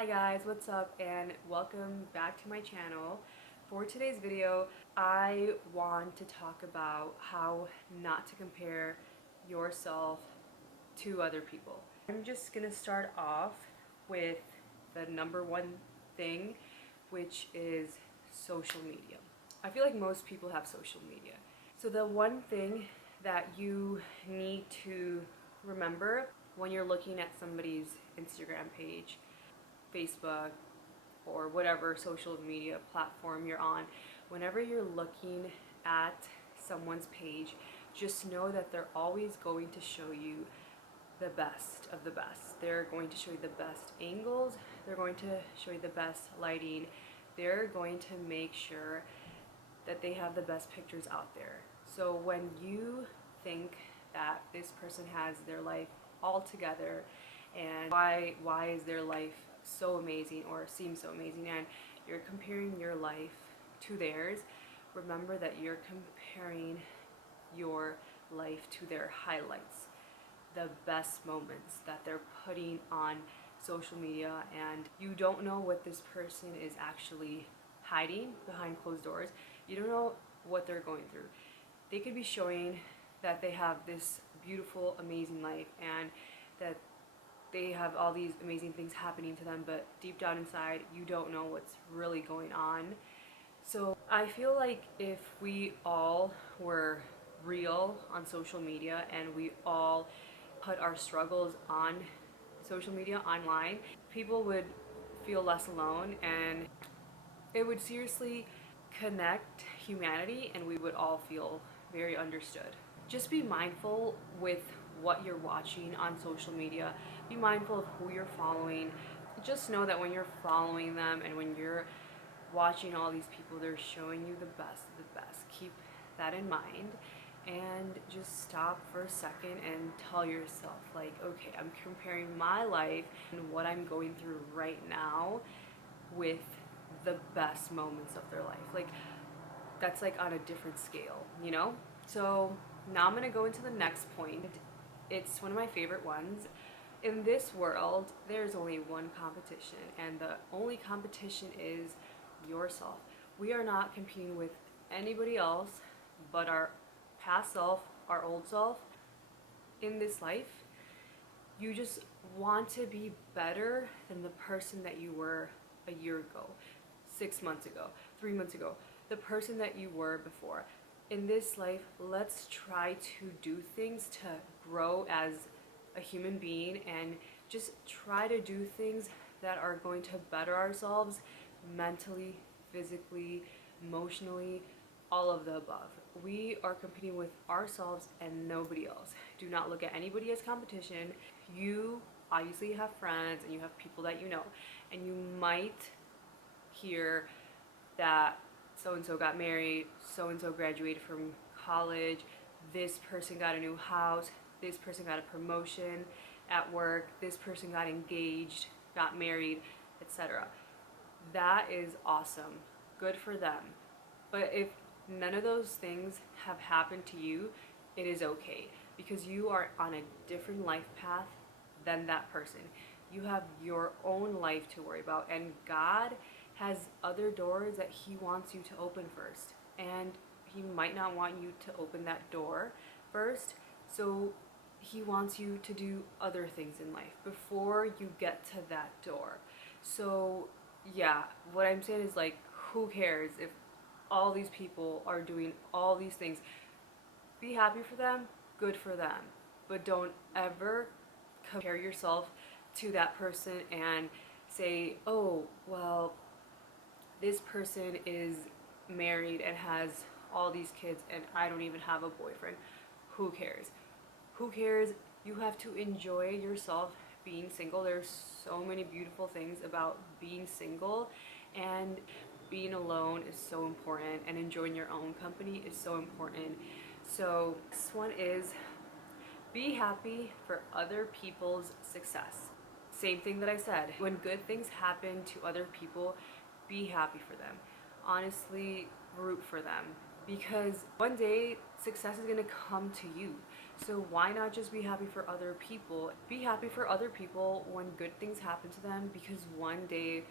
Hi guys, what's up and welcome back to my channel. For today's video, I want to talk about how not to compare yourself to other people. I'm just gonna start off with the number one thing, which is social media. I feel like most people have social media. So the one thing that you need to remember when you're looking at somebody's Instagram page, Facebook, or whatever social media platform you're on, whenever you're looking at someone's page, just know that they're always going to show you the best of the best. They're going to show you the best angles, they're going to show you the best lighting, they're going to make sure that they have the best pictures out there. So when you think that this person has their life all together and why is their life so amazing or seems so amazing, and you're comparing your life to theirs, remember that you're comparing your life to their highlights, the best moments that they're putting on social media, and you don't know what this person is actually hiding behind closed doors. You don't know what they're going through. They could be showing that they have this beautiful, amazing life and that they have all these amazing things happening to them, but deep down inside, you don't know what's really going on. So I feel like if we all were real on social media and we all put our struggles on social media online, people would feel less alone and it would seriously connect humanity and we would all feel very understood. Just be mindful with what you're watching on social media. Be mindful of who you're following. Just know that when you're following them and when you're watching all these people, they're showing you the best of the best. Keep that in mind and just stop for a second and tell yourself, like, okay, I'm comparing my life and what I'm going through right now with the best moments of their life. Like, that's like on a different scale, you know? So now I'm gonna go into the next point. It's one of my favorite ones. In this world, there's only one competition, and the only competition is yourself. We are not competing with anybody else but our past self, our old self. In this life, you just want to be better than the person that you were a year ago, 6 months ago, 3 months ago, the person that you were before. In this life, let's try to do things to grow as a human being and just try to do things that are going to better ourselves mentally, physically, emotionally, all of the above. We are competing with ourselves and nobody else. Do not look at anybody as competition. You obviously have friends and you have people that you know, and you might hear that so-and-so got married, so-and-so graduated from college, this person got a new house, this person got a promotion at work, this person got engaged, got married, etc. That is awesome. Good for them. But if none of those things have happened to you, it is okay because you are on a different life path than that person. You have your own life to worry about, and God has other doors that He wants you to open first. And He might not want you to open that door first, so He wants you to do other things in life before you get to that door. So yeah, what I'm saying is, like, who cares if all these people are doing all these things? Be happy for them, good for them, but don't ever compare yourself to that person and say, oh, well, this person is married and has all these kids and I don't even have a boyfriend. Who cares? Who cares? You have to enjoy yourself being single. There's so many beautiful things about being single, and being alone is so important, and enjoying your own company is so important. So this one is, be happy for other people's success. Same thing that I said. When good things happen to other people, be happy for them. Honestly, root for them. Because one day, success is going to come to you. So why not just be happy for other people? Be happy for other people when good things happen to them, because one day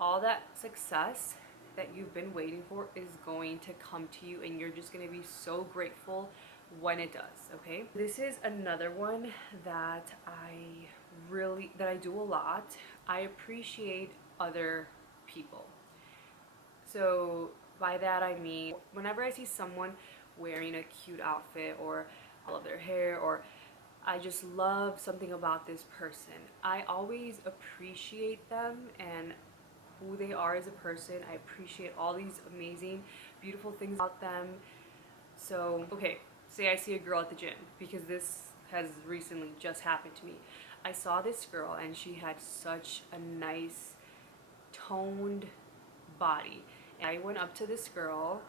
all that success that you've been waiting for is going to come to you, and you're just going to be so grateful when it does. Okay, this is another one that I do a lot. I appreciate other people. So by that I mean, whenever I see someone wearing a cute outfit, or I love their hair, or I just love something about this person, I always appreciate them and who they are as a person. I appreciate all these amazing, beautiful things about them. So, okay, say I see a girl at the gym, because this has recently just happened to me. I saw this girl and she had such a nice, toned body. And I went up to this girl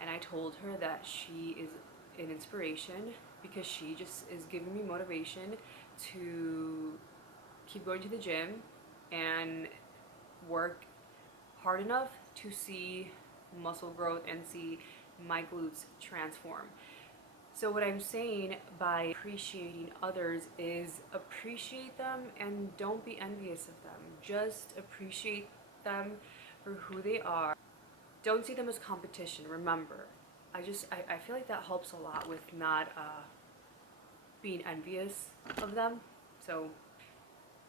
and I told her that she is an inspiration, because she just is giving me motivation to keep going to the gym and work hard enough to see muscle growth and see my glutes transform. So what I'm saying by appreciating others is appreciate them and don't be envious of them. Just appreciate them for who they are. Don't see them as competition. Remember, I feel like that helps a lot with not being envious of them. So,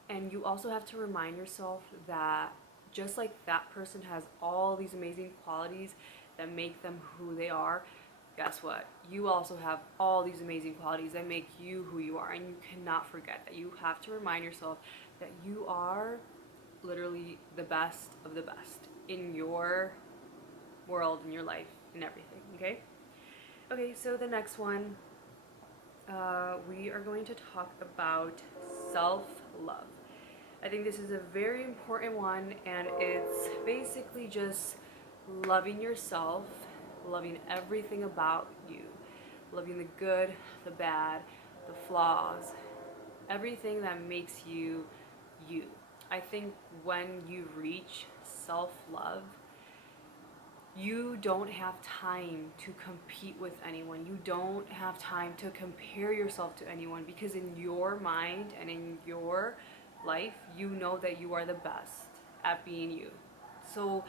and you also have to remind yourself that just like that person has all these amazing qualities that make them who they are, guess what? You also have all these amazing qualities that make you who you are, and you cannot forget that. You have to remind yourself that you are literally the best of the best in your world, in your life, in everything. Okay, so the next one, we are going to talk about self-love. I think this is a very important one, and it's basically just loving yourself, loving everything about you, loving the good, the bad, the flaws, everything that makes you you. I think when you reach self-love, you don't have time to compete with anyone. You don't have time to compare yourself to anyone, because in your mind and in your life, you know that you are the best at being you. So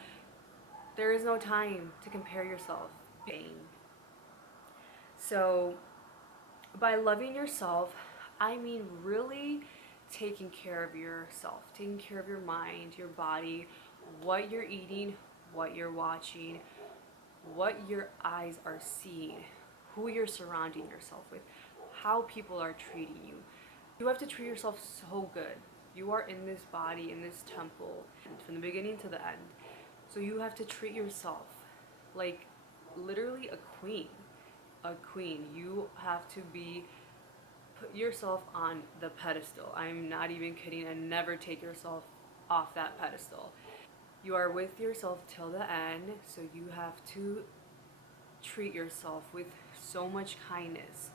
there is no time to compare yourself. So by loving yourself, I mean really taking care of yourself, taking care of your mind, your body, what you're eating, what you're watching, what your eyes are seeing, who you're surrounding yourself with, how people are treating you. You have to treat yourself so good. You are in this body, in this temple, from the beginning to the end. So you have to treat yourself like literally a queen. A queen. You have to put yourself on the pedestal. I'm not even kidding, and never take yourself off that pedestal. You are with yourself till the end, so you have to treat yourself with so much kindness.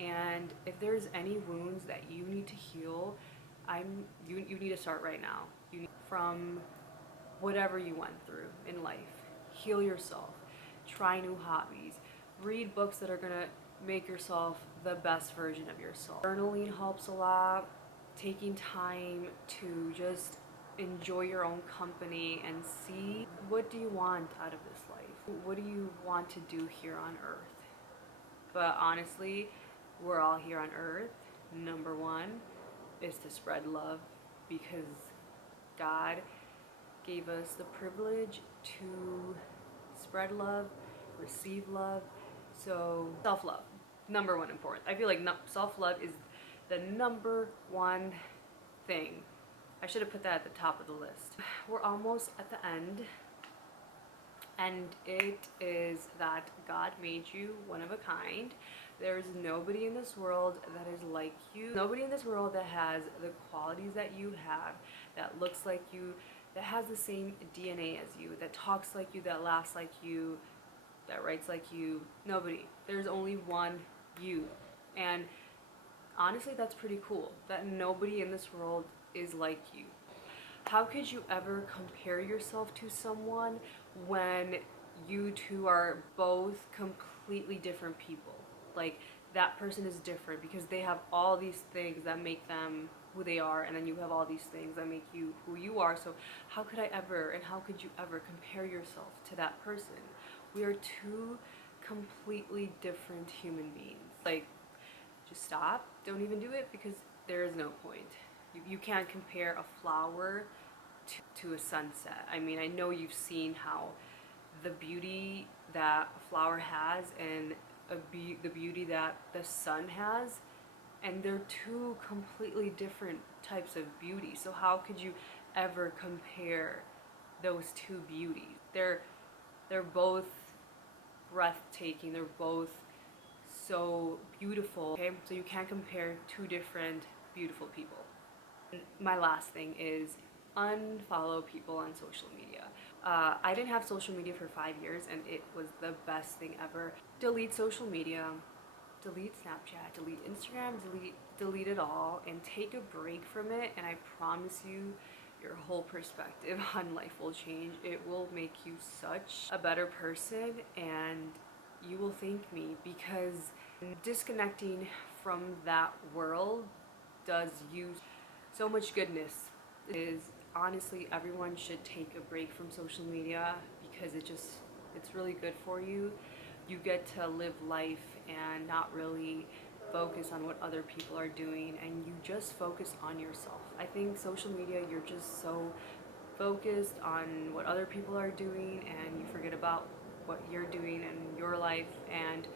And if there's any wounds that you need to heal, you need to start right now. You need, from whatever you went through in life, heal yourself. Try new hobbies. Read books that are gonna make yourself the best version of yourself. Journaling helps a lot. Taking time to just enjoy your own company and see, what do you want out of this life? What do you want to do here on earth? But honestly, we're all here on earth. Number one is to spread love, because God gave us the privilege to spread love, receive love. So self-love, number one important. I feel like self-love is the number one thing. I should have put that at the top of the list. We're almost at the end, and it is that God made you one of a kind. There's nobody in this world that is like you. Nobody in this world that has the qualities that you have, that looks like you, that has the same DNA as you, that talks like you, that laughs like you, that writes like you. Nobody. There's only one you. And honestly, that's pretty cool, that nobody in this world is like you. How could you ever compare yourself to someone when you two are both completely different people? Like, that person is different because they have all these things that make them who they are, and then you have all these things that make you who you are. So how could I ever, and how could you ever compare yourself to that person? We are two completely different human beings. Like, just stop, don't even do it, because there is no point. You can't compare a flower to a sunset. I mean, I know you've seen how the beauty that a flower has and the beauty that the sun has, and they're two completely different types of beauty. So how could you ever compare those two beauties? They're both breathtaking. They're both so beautiful. Okay, so you can't compare two different beautiful people. My last thing is unfollow people on social media. I didn't have social media for 5 years, and it was the best thing ever. Delete social media, delete Snapchat, delete Instagram, delete it all, and take a break from it. And I promise you, your whole perspective on life will change. It will make you such a better person, and you will thank me, because disconnecting from that world does you so much goodness. Honestly, everyone should take a break from social media, because it's really good for you. You get to live life and not really focus on what other people are doing, and you just focus on yourself. I think social media, you're just so focused on what other people are doing, and you forget about what you're doing in your life, and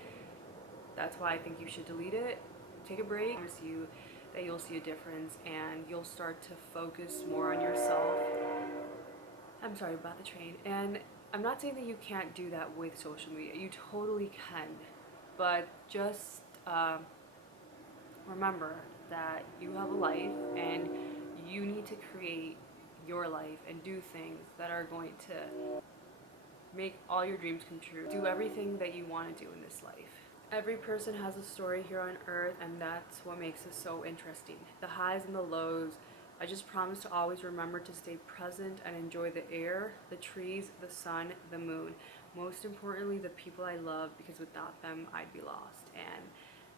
that's why I think you should delete it. Take a break. I promise you that you'll see a difference, and you'll start to focus more on yourself. I'm sorry about the train. And I'm not saying that you can't do that with social media. You totally can. But just remember that you have a life, and you need to create your life and do things that are going to make all your dreams come true. Do everything that you want to do in this life. Every person has a story here on earth, and that's what makes it so interesting. The highs and the lows. I just promise to always remember to stay present and enjoy the air, the trees, the sun, the moon. Most importantly, the people I love, because without them, I'd be lost. And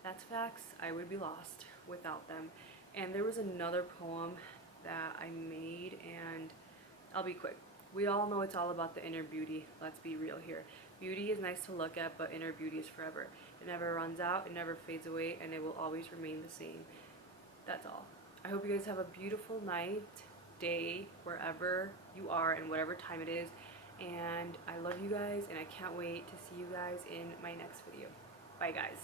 that's facts. I would be lost without them. And there was another poem that I made, and I'll be quick. We all know it's all about the inner beauty. Let's be real here. Beauty is nice to look at, but inner beauty is forever. It never runs out, it never fades away, and it will always remain the same. That's all. I hope you guys have a beautiful night, day, wherever you are and whatever time it is. And I love you guys, and I can't wait to see you guys in my next video. Bye, guys.